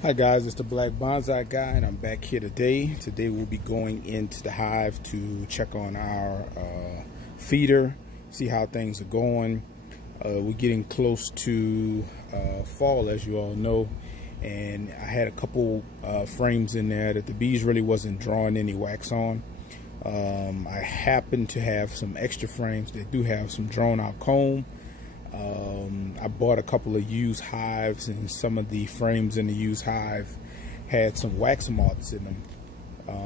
Hi guys, it's the Black Bonsai guy and I'm back here today. Today we'll be going into the hive to check on our feeder, see how things are going. We're getting close to fall, as you all know, and I had a couple frames in there that the bees really wasn't drawing any wax on. I happen to have some extra frames that do have some drawn out comb. I bought a couple of used hives, and some of the frames in the used hive had some wax moths in them.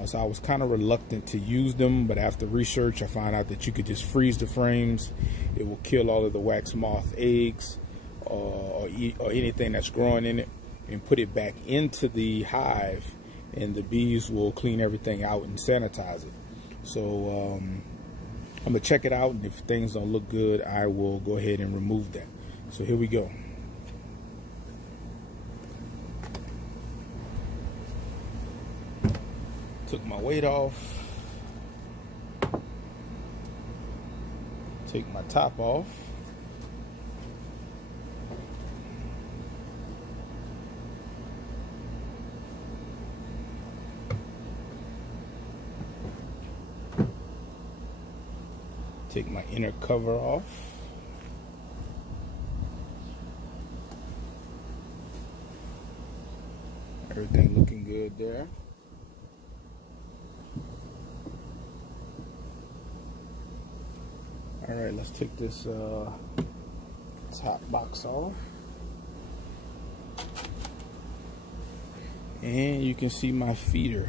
So I was kind of reluctant to use them, but after research I found out that you could just freeze the frames. It will kill all of the wax moth eggs or anything that's growing in it, and put it back into the hive, and the bees will clean everything out and sanitize it. So I'm gonna check it out, and if things don't look good, I will go ahead and remove that. So here we go. Took my weight off. Take my top off. Take my inner cover off. Everything looking good there. All right, let's take this top box off. And you can see my feeder.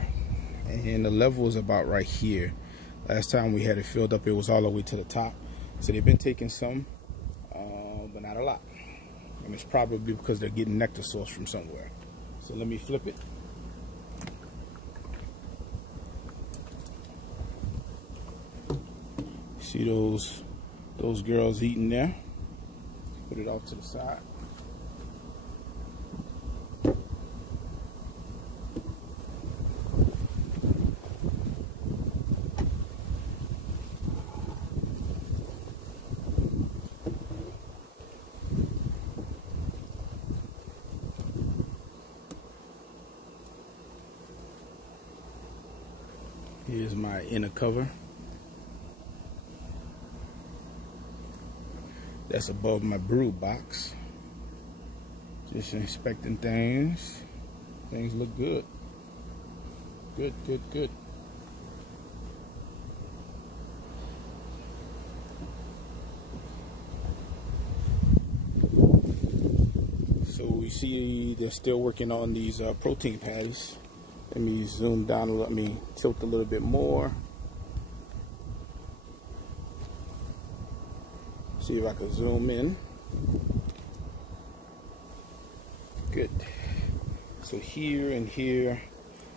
And the level is about right here. Last time we had it filled up, it was all the way to the top. So they've been taking some, but not a lot. And it's probably because they're getting nectar source from somewhere. So let me flip it. See those girls eating there? Put it off to the side. Here's my inner cover. That's above my brood box. Just inspecting things. Things look good. Good, good, good. So we see they're still working on these protein patties. Let me zoom down a little, let me tilt a little bit more. See if I can zoom in. Good. So here and here,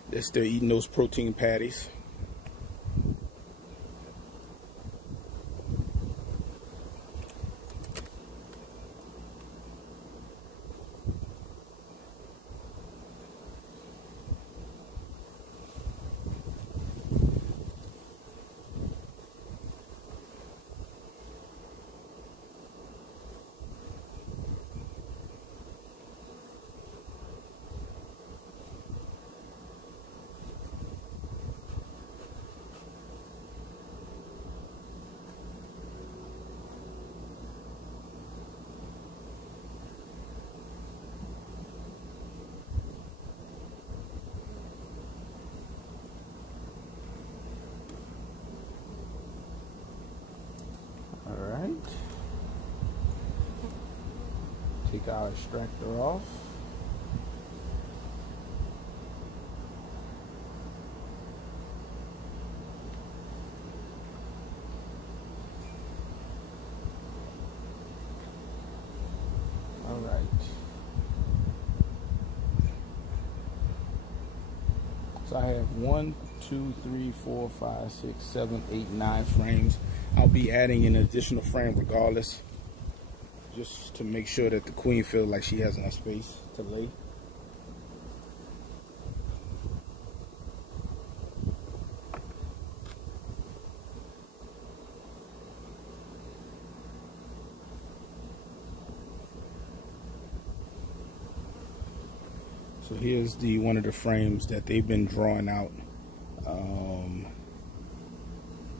they're still eating those protein patties. Take our extractor off. All right. So I have 1, 2, 3, 4, 5, 6, 7, 8, 9 frames. I'll be adding an additional frame regardless, just to make sure that the queen feels like she has enough space to lay. So here's the one of the frames that they've been drawing out.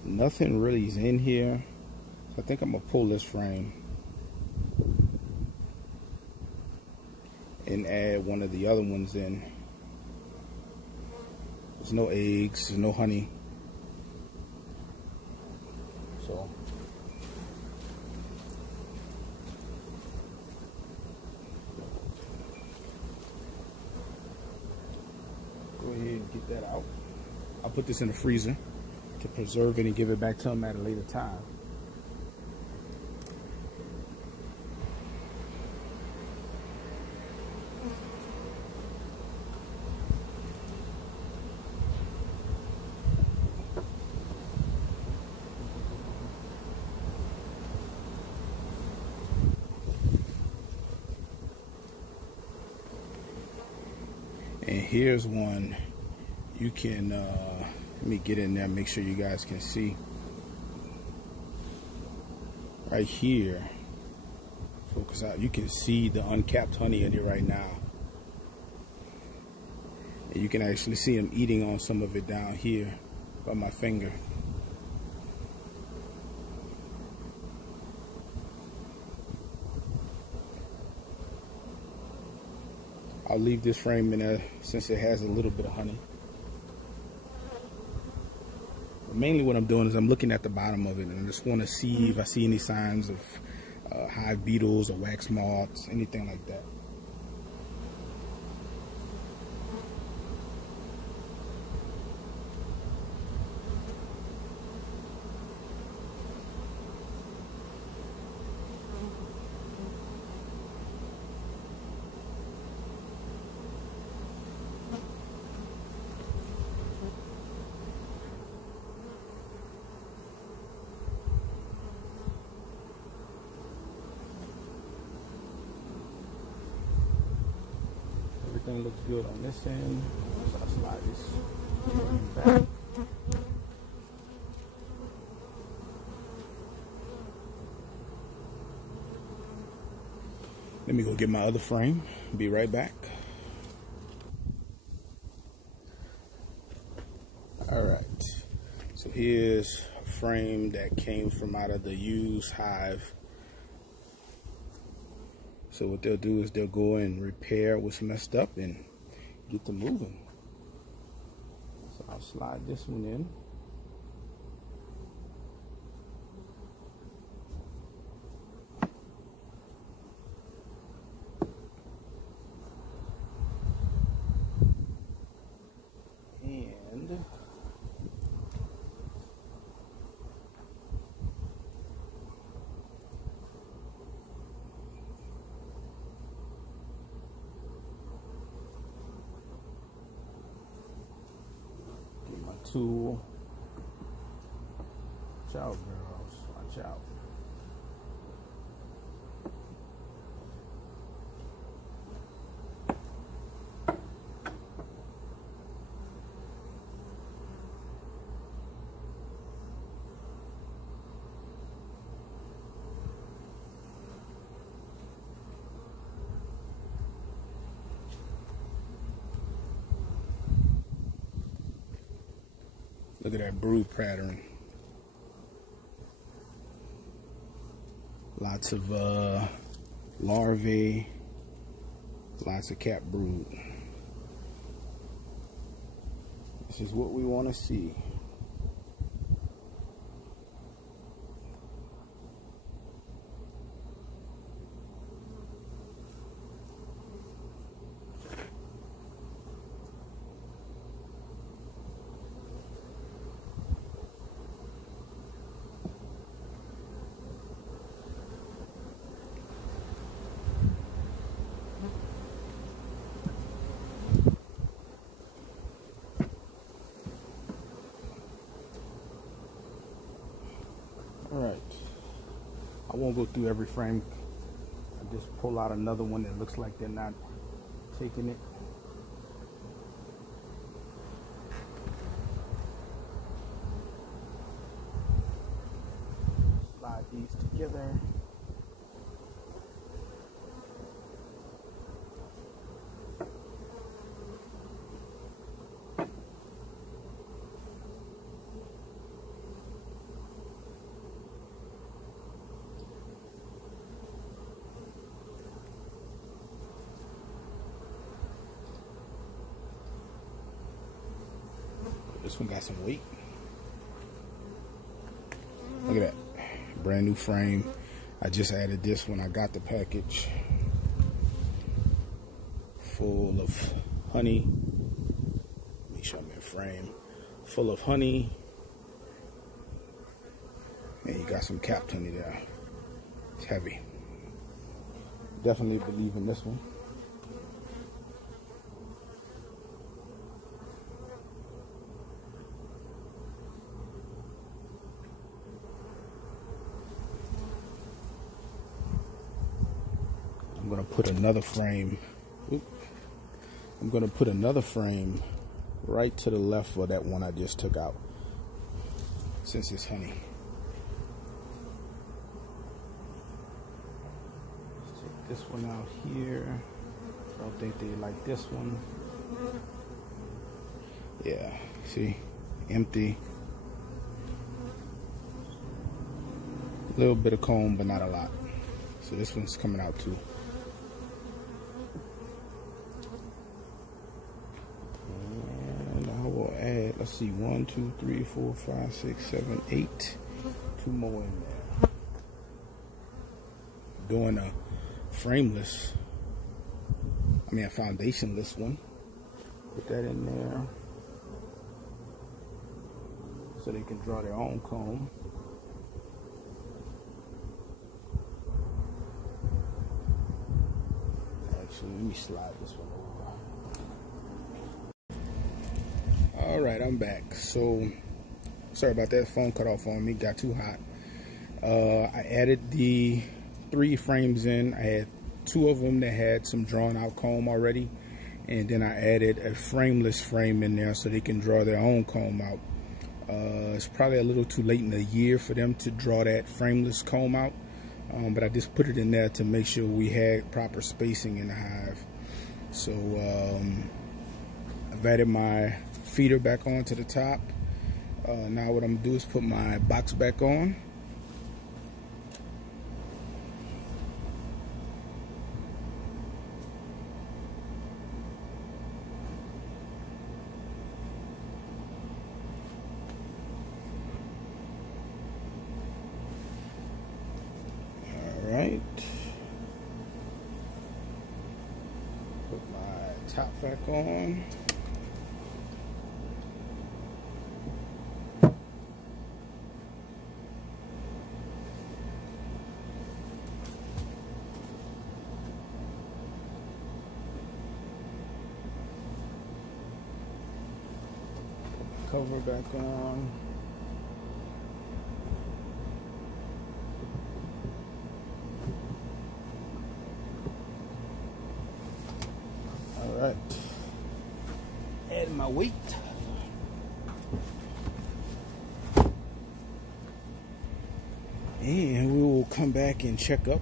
Nothing really is in here. So I think I'm gonna pull this frame and add one of the other ones in. There's no eggs, there's no honey. So go ahead and get that out. I'll put this in the freezer to preserve it and give it back to them at a later time. And here's one you can, let me get in there, make sure you guys can see. Right here, focus out, you can see the uncapped honey in it right now. And you can actually see them eating on some of it down here by my finger. I'll leave this frame in there since it has a little bit of honey. But mainly what I'm doing is I'm looking at the bottom of it and I just want to see if I see any signs of hive beetles or wax moths, anything like that. Everything looks good on this end. So I'll slide this back. Let me go get my other frame. Be right back. Alright. So here's a frame that came from out of the used hive. So what they'll do is they'll go and repair what's messed up and get them moving. So I'll slide this one in. And tool. Watch out, girls. Watch out. Look at that brood pattern. Lots of larvae, lots of cap brood. This is what we want to see. Alright, I won't go through every frame. I just pull out another one that looks like they're not taking it. Slide these together. This one got some weight. Look at that. Brand new frame. I just added this when I got the package. Full of honey. Make sure I'm in frame. Full of honey. And you got some capped honey there. It's heavy. Definitely believe in this one. I'm gonna put another frame. I'm gonna put another frame right to the left of that one I just took out, since it's honey. Let's take this one out here. I don't think they like this one. Yeah, see, empty. A little bit of comb, but not a lot. So this one's coming out too. Add, let's see, 1, 2, 3, 4, 5, 6, 7, 8. 2 more in there. Doing a frameless, a foundationless one. Put that in there so they can draw their own comb. Actually, let me slide this one over. All right, I'm back. So, sorry about that. Phone cut off on me. Got too hot. I added the 3 frames in. I had 2 of them that had some drawn out comb already. And then I added a frameless frame in there so they can draw their own comb out. It's probably a little too late in the year for them to draw that frameless comb out. But I just put it in there to make sure we had proper spacing in the hive. So, I've added my feeder back on to the top. Now what I'm gonna do is put my box back on. All right. Put my top back on. Cover back on. All right. Add my weight. And we will come back and check up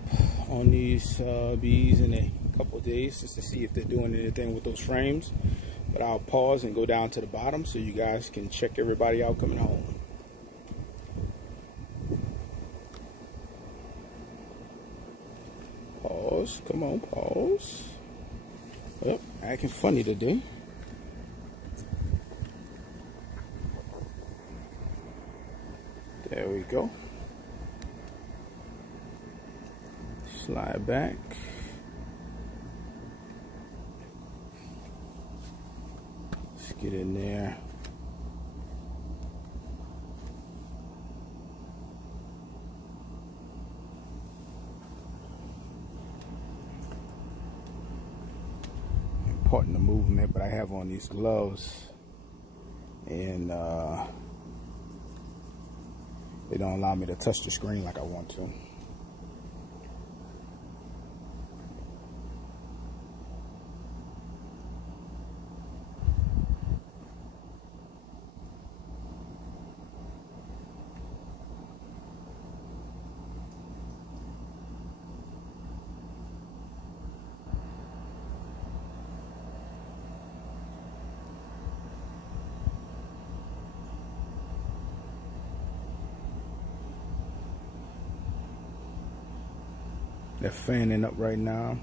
on these bees in a couple of days just to see if they're doing anything with those frames. But I'll pause and go down to the bottom so you guys can check everybody out coming home. Pause. Come on, pause. Yep, acting funny today. There we go. Slide back. Get in there. Important the movement, but I have on these gloves and they don't allow me to touch the screen like I want to. They're fanning up right now.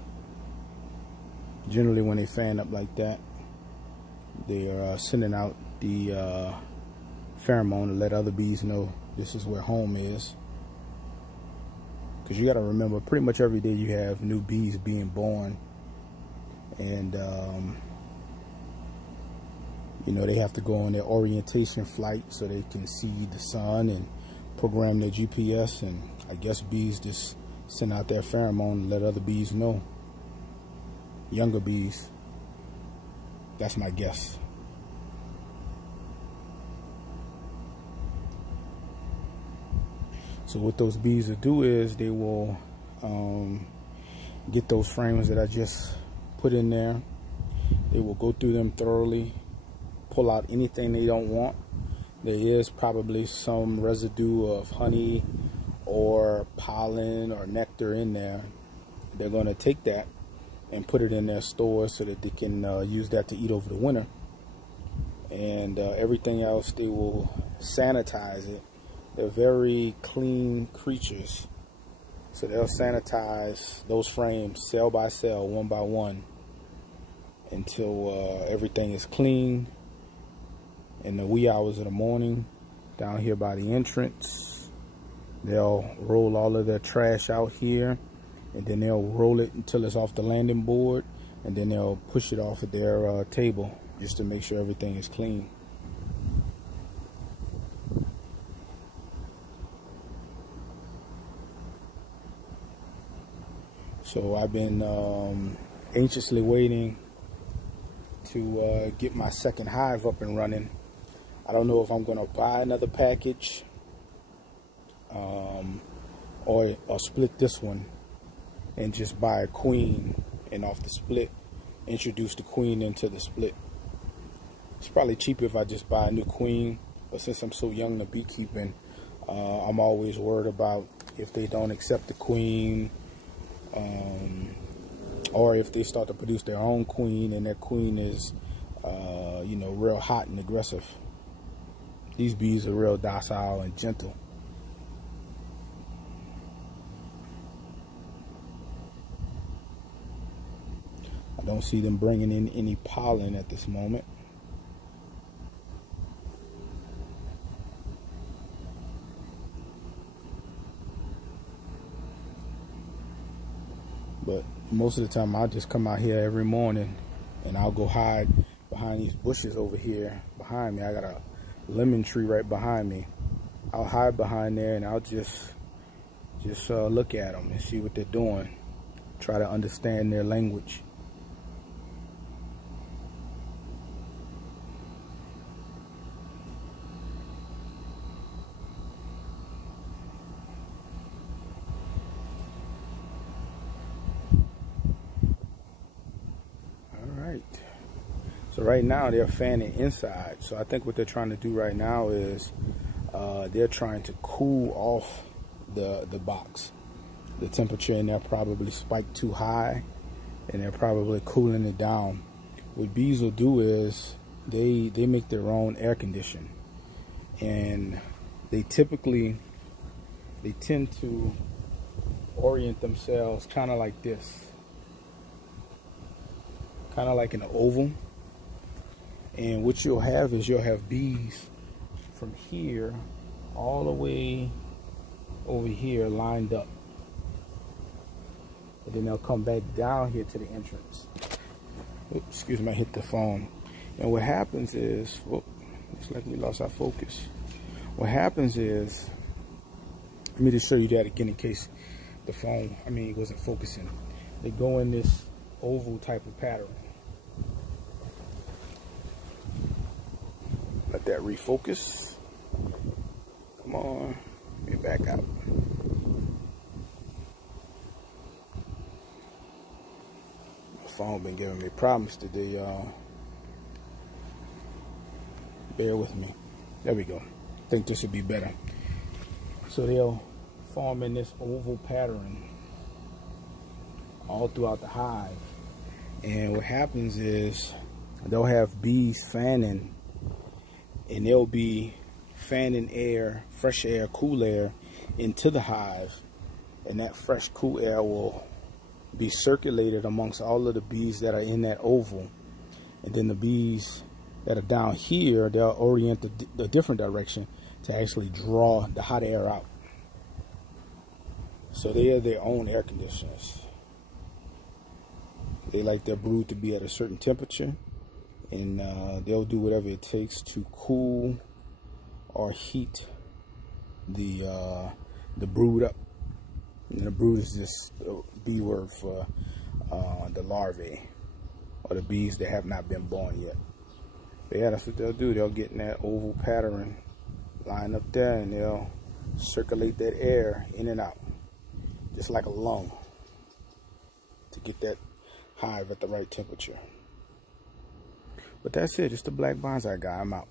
Generally when they fan up like that, they are sending out the pheromone to let other bees know this is where home is. Because you got to remember, pretty much every day you have new bees being born. And, you know, they have to go on their orientation flight so they can see the sun and program their GPS. And I guess bees just send out their pheromone and let other bees know. Younger bees. That's my guess. So what those bees will do is they will get those frames that I just put in there. They will go through them thoroughly, pull out anything they don't want. There is probably some residue of honey or pollen or nectar in there. They're going to take that and put it in their stores so that they can use that to eat over the winter. And everything else, they will sanitize it. They're very clean creatures, so they'll sanitize those frames cell by cell, one by one, until everything is clean. In the wee hours of the morning, down here by the entrance, they'll roll all of their trash out here, and then they'll roll it until it's off the landing board, and then they'll push it off at their table just to make sure everything is clean. So I've been anxiously waiting to get my second hive up and running. I don't know if I'm going to buy another package or split this one and just buy a queen, and off the split introduce the queen into the split. It's probably cheaper if I just buy a new queen, but since I'm so young to beekeeping, I'm always worried about if they don't accept the queen, or if they start to produce their own queen and that queen is you know, real hot and aggressive. These bees are real docile and gentle. I don't see them bringing in any pollen at this moment. But most of the time I'll just come out here every morning and I'll go hide behind these bushes over here behind me. I got a lemon tree right behind me. I'll hide behind there and I'll just look at them and see what they're doing. Try to understand their language. So right now they're fanning inside. So I think what they're trying to do right now is they're trying to cool off the box. The temperature in there probably spiked too high, and they're probably cooling it down. What bees will do is they make their own air condition, and they tend to orient themselves kind of like this, kind of like an oval. And what you'll have is you'll have bees from here all the way over here lined up. And then they'll come back down here to the entrance. Oops, excuse me, I hit the phone. And what happens is, whoop, looks like we lost our focus. What happens is, let me just show you that again in case the phone, it wasn't focusing. They go in this oval type of pattern. Let that refocus. Come on, get back out. My phone been giving me problems today, y'all. Bear with me. There we go. I think this would be better. So they'll form in this oval pattern all throughout the hive. And what happens is they'll have bees fanning, and they'll be fanning air, fresh air, cool air into the hive, and that fresh, cool air will be circulated amongst all of the bees that are in that oval, and then the bees that are down here, they'll orient the different direction to actually draw the hot air out. So they have their own air conditioners. They like their brood to be at a certain temperature, and they'll do whatever it takes to cool or heat the brood up. And the brood is just a bee word for the larvae, or the bees that have not been born yet. But yeah, that's what they'll do. They'll get in that oval pattern, line up there, and they'll circulate that air in and out, just like a lung, to get that hive at the right temperature. But that's it. It's the Black Bonsai guy. I'm out.